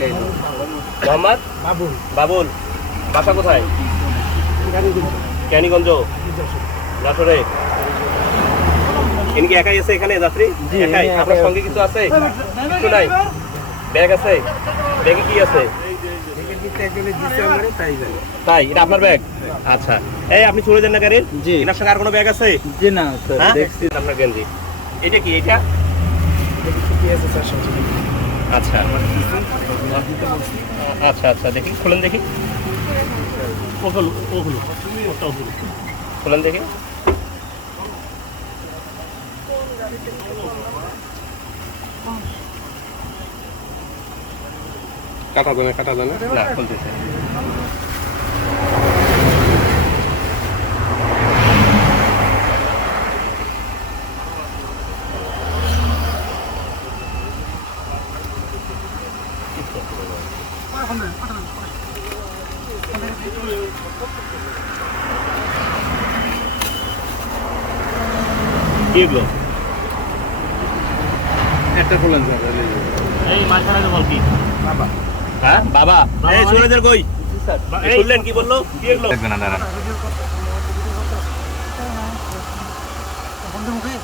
মোহাম্মদ বাবুল, বাসা কোথায়? ক্যানিগঞ্জ, যশোরে। ইনি কি একাই আছে এখানে যাত্রী? একাই? আপনার সঙ্গে কিছু আছে? কিছু নাই? ব্যাগ আছে? ব্যাগে কি আছে? তাই? এটা আপনার ব্যাগ? আচ্ছা, এই আপনি চলে যান না গাড়ির? জি। এনার সঙ্গে আর কোনো ব্যাগ আছে? জি না স্যার, দেখছি আপনার গেঞ্জি। এটা কি? এটা আচ্ছা আচ্ছা আচ্ছা, দেখি খুলেন, দেখি খুলেন দেখি। কাটা জানে না, খুলতেছে। এগুলো একটা খুলেন স্যার। এই মাঝখানে বল কি বাবা? হ্যাঁ বাবা, এই সুরেদের কই? স্যার শুনলেন কি বললো? কি এগুলো? দেখবেন না বন্ধু মুখে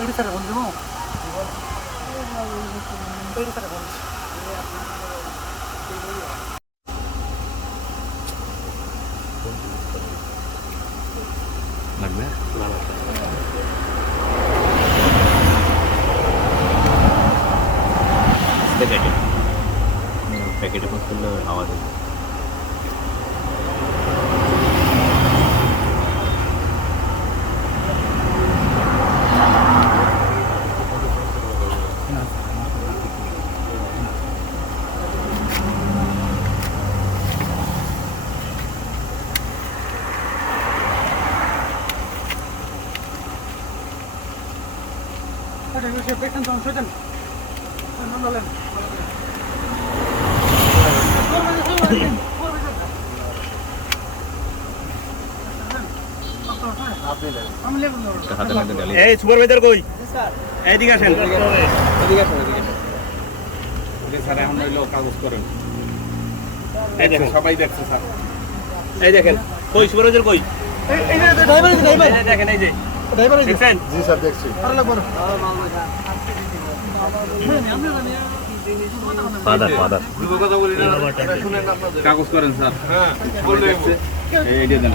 এই স্যার, বন্ধু এই স্যার লাগবে না না প্যাকেটে করলে আওয়াজ হবে। এই সুপারভাইজার কই? এইদিকে আসেন। স্যার এখন হইলো কাগজ করেন। এই দেখেন সবাই দেখছে স্যার। এই দেখেন কই সুপারভাইজার কই? এই যে ড্রাইভার দেখেন, এই যে ড্রাইভার দেখছেন? জি স্যার দেখছি। ফাদার কাগজ করেন স্যার। হ্যাঁ, এইটা দেন।